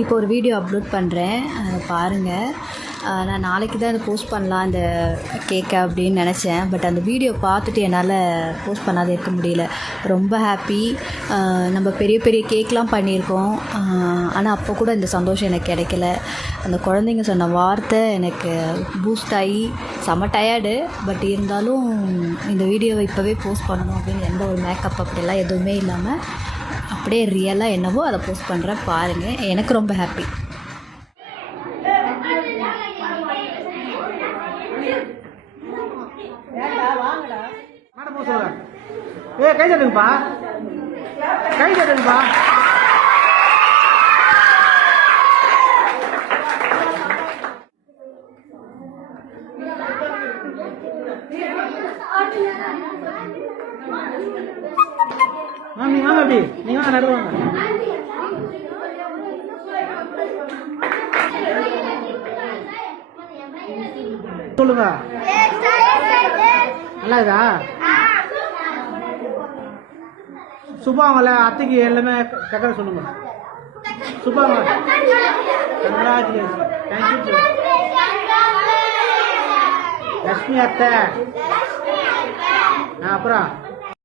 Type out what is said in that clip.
இப்போ ஒரு video upload பண்ணுறேன், அதை பாருங்கள். நான் நாளைக்கு தான் அதை போஸ்ட் பண்ணலாம் அந்த கேக்கை அப்படின்னு நினச்சேன். பட் அந்த வீடியோ பார்த்துட்டு என்னால் போஸ்ட் பண்ணாத இருக்க முடியல. ரொம்ப ஹாப்பி. நம்ம பெரிய பெரிய கேக்லாம் பண்ணியிருக்கோம், ஆனால் அப்போ கூட இந்த சந்தோஷம் எனக்கு கிடைக்கல. அந்த குழந்தைங்க சொன்ன வார்த்தை எனக்கு பூஸ்ட் ஆகி செம டயர்டு. பட் இருந்தாலும் இந்த வீடியோவை இப்போவே போஸ்ட் பண்ணணும் அப்படின்னு எந்த ஒரு மேக்கப் அப்படிலாம் எதுவுமே இல்லாமல் அப்படியே ரியலாக என்னவோ அதை போஸ்ட் பண்ணுறேன், பாருங்கள். எனக்கு ரொம்ப ஹாப்பி. கை தட்டுங்கப்பா, கை தட்டுங்கப்பா. நீங்க வாங்க, அப்படி நீங்க வாங்க, நடுவாங்க. சொல்லுங்க, நல்லா இருக்கா? சுபாங்கள அத்தைக்கு எல்லாமே கரெக்டாக சொல்லுங்க. சுபாங்க, கங்க்ராச்சுலேஷன், தேங்க்யூ. லட்சுமி அத்தை, அப்புறம்